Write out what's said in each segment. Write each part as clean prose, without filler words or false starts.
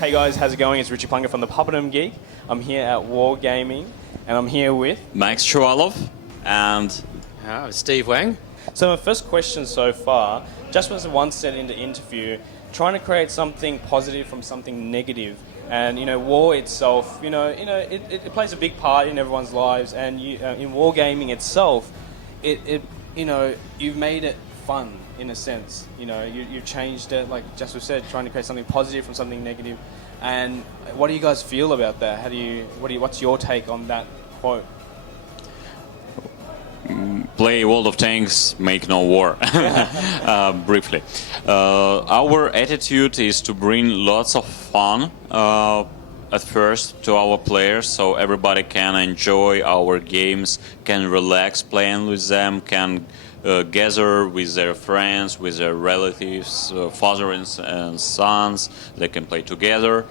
Hey guys, how's it going? It's Ritchie Plunkett from the Puppetdom Geek. I'm here at Wargaming, and I'm here with Max Chualov and Steve Wang. So my first question so far, just was one set into interview, trying to create something positive from something negative. And war itself, it plays a big part in everyone's lives. And in wargaming itself, you've made it fun in a sense. You've changed it, like just was said, trying to create something positive from something negative. And what do you guys feel about that? What's your take on that quote? play World of Tanks, make no war. Briefly, our attitude is to bring lots of fun at first to our players, so everybody can enjoy our games, can relax playing with them, can gather with their friends, with their relatives, fathers and sons. They can play together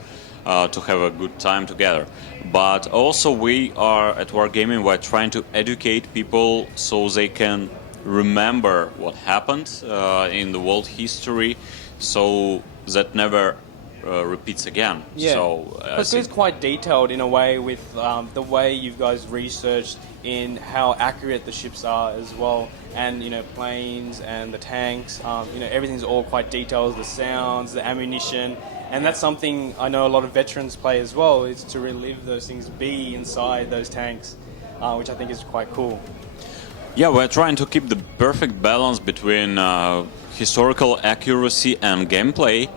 to have a good time together. But also we are at Wargaming, we're trying to educate people so they can remember what happened in the world history, so that never repeats again. Yeah, so, because it's quite detailed in a way with the way you guys researched in how accurate the ships are as well, and planes and the tanks. Everything's all quite detailed. The sounds, the ammunition, and that's something I know a lot of veterans play as well. Is to relive those things, be inside those tanks, which I think is quite cool. Yeah, we're trying to keep the perfect balance between historical accuracy and gameplay.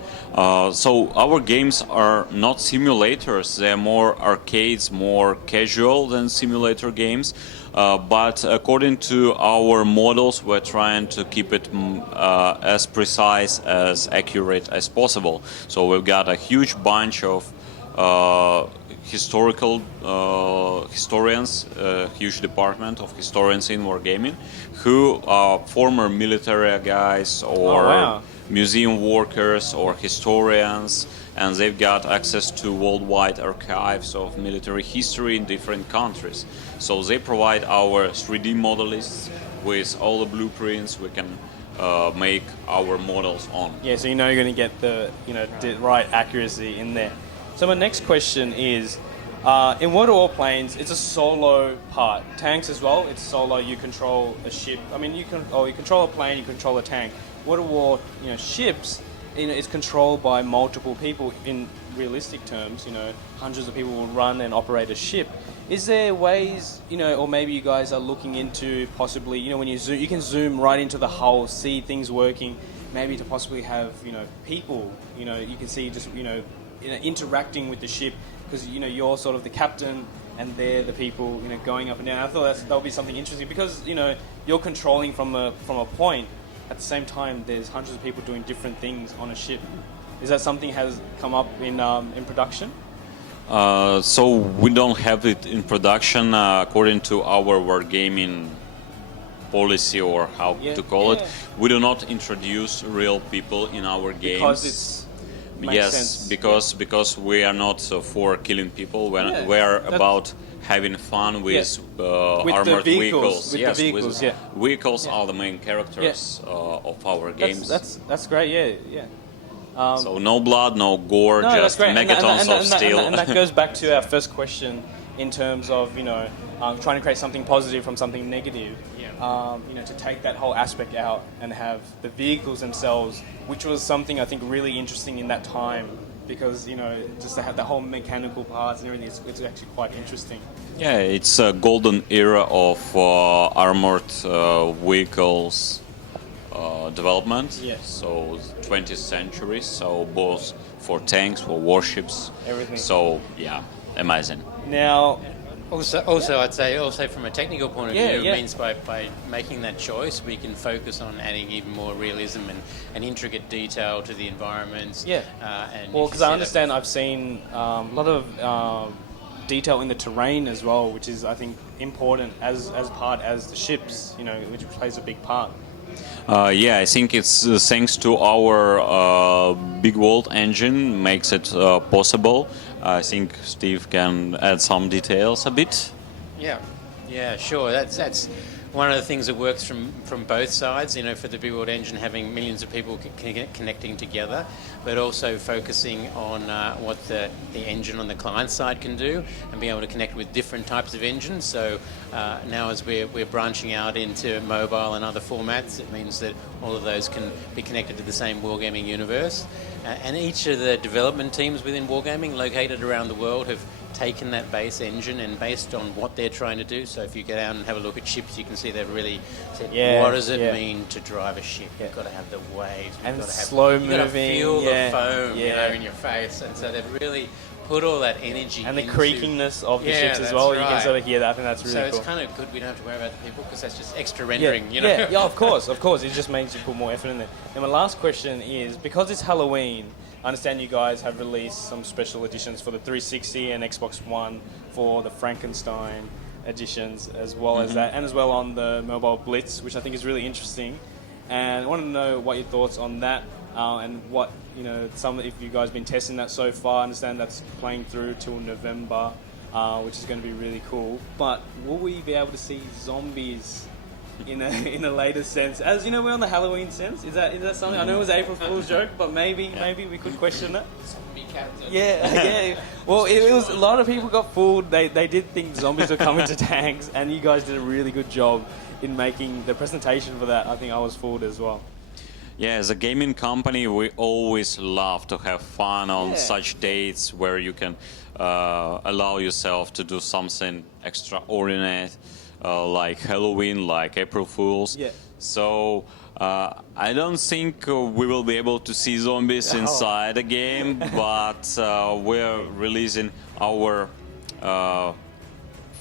So our games are not simulators, they're more arcades, more casual than simulator games. But according to our models, we're trying to keep it as precise, as accurate as possible. So we've got a huge bunch of historical historians, huge department of historians in Wargaming, who are former military guys or museum workers or historians, and they've got access to worldwide archives of military history in different countries. So they provide our 3D modelists with all the blueprints we can make our models on. Yeah, so you're going to get the the right accuracy in there. So my next question is, in World of Warplanes, it's a solo part. Tanks as well, it's solo. You control a ship. I mean, you control a plane, you control a tank. World of War, ships, it's controlled by multiple people. In realistic terms, hundreds of people will run and operate a ship. Is there ways, or maybe you guys are looking into possibly, when you zoom, you can zoom right into the hull, see things working. Maybe to possibly have, people, you can see just, interacting with the ship, because you're sort of the captain and they're the people going up and down. I thought that would be something interesting, because you're controlling from a point. At the same time, there's hundreds of people doing different things on a ship. Is that something has come up in production? So we don't have it in production according to our Wargaming policy, or how to call it. We do not introduce real people in our games. Because it's Yes, sense. because we are not for killing people. We are about having fun with armored vehicles. With the vehicles, vehicles are the main characters of our games. That's great. Yeah. So no blood, no gore, just megatons of steel. And that goes back to our first question in terms of trying to create something positive from something negative. To take that whole aspect out and have the vehicles themselves, which was something I think really interesting in that time, because just to have the whole mechanical parts and everything, it's actually quite interesting. Yeah, it's a golden era of armored vehicles development. Yes. So 20th century. So both for tanks, for warships, everything. So yeah, amazing. Now. Also, I'd say from a technical point of view, it means by making that choice, we can focus on adding even more realism and intricate detail to the environments. Yeah. Because I understand I've seen a lot of detail in the terrain as well, which is, I think, important as the ships, which plays a big part. I think it's thanks to our big world engine makes it possible. I think Steve can add some details a bit. Yeah, sure. That's one of the things that works from both sides, you know, for the Big World Engine having millions of people connecting together, but also focusing on what the engine on the client side can do and being able to connect with different types of engines. So now as we're branching out into mobile and other formats, it means that all of those can be connected to the same Wargaming universe. And each of the development teams within Wargaming located around the world have taken that base engine and based on what they're trying to do. So if you go down and have a look at ships, you can see they've really said, what does it mean to drive a ship? You've got to have the waves, and got to have, slow moving. You've got to feel the foam, you know, in your face. And so they've really put all that energy and the into, creakiness of the ships as that's well. right. You can sort of hear that. I think that's really cool. So it's kind of good we don't have to worry about the people because that's just extra rendering, you know? Yeah, of course. It just makes you put more effort in there. And my last question is, because it's Halloween, I understand you guys have released some special editions for the 360 and Xbox One for the Frankenstein editions as well as that, and as well on the Mobile Blitz, which I think is really interesting. And I want to know what your thoughts on that and what, you know, if you guys been testing that so far. I understand that's playing through till November, which is going to be really cool. But will we be able to see zombies in a later sense? As you know, we're on the Halloween sense. Is that something? I know it was April Fool's joke, but maybe we could question that. Yeah. Well, it was a lot of people got fooled. They did think zombies were coming to tanks, and you guys did a really good job in making the presentation for that. I think I was fooled as well. Yeah, as a gaming company, we always love to have fun on such dates where you can allow yourself to do something extraordinary, like Halloween, like April Fools. Yeah. So I don't think we will be able to see zombies inside the game, but we're releasing our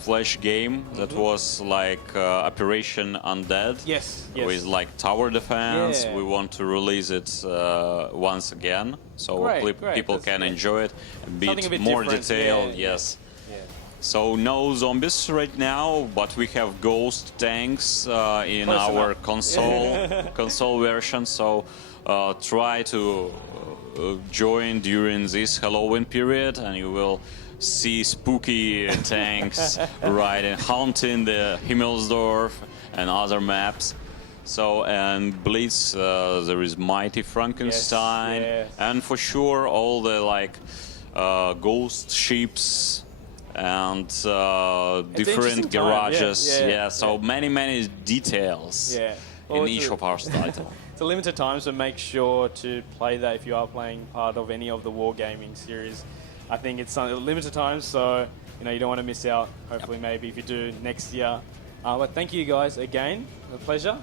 Flash game that was like Operation Undead. Yes. With like tower defense. Yeah. We want to release it once again, so people can enjoy it a bit more detailed. Yes. Yeah. So no zombies right now, but we have ghost tanks in our console version. So try to join during this Halloween period, and you will see spooky tanks riding, haunting the Himmelsdorf and other maps. So, and Blitz, there is Mighty Frankenstein, and for sure all the like ghost ships and different garages. So many details in each of our titles. It's a limited time, so make sure to play that if you are playing part of any of the Wargaming series. I think it's a limited time, so you know you don't want to miss out. Hopefully, maybe if you do next year. But thank you guys again. A pleasure.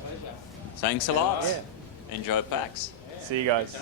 Thanks a lot. Enjoy PAX. See you guys.